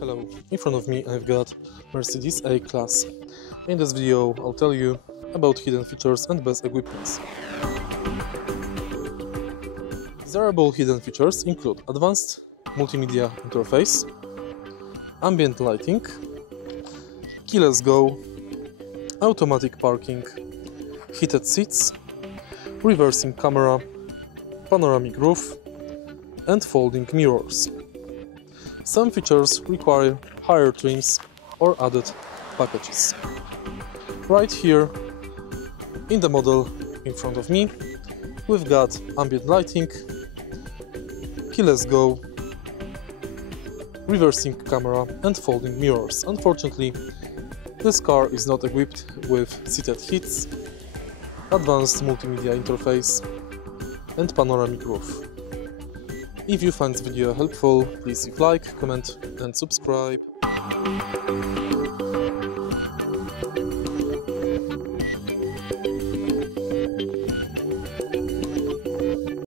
Hello, in front of me I've got Mercedes A Class. In this video I'll tell you about hidden features and best equipments. Desirable hidden features include advanced multimedia interface, ambient lighting, keyless go, automatic parking, heated seats, reversing camera, panoramic roof, and folding mirrors. Some features require higher trims or added packages. Right here in the model in front of me, we've got ambient lighting, keyless go, reversing camera and folding mirrors. Unfortunately, this car is not equipped with seated heats, advanced multimedia interface and panoramic roof. If you find this video helpful, please leave like, comment and subscribe.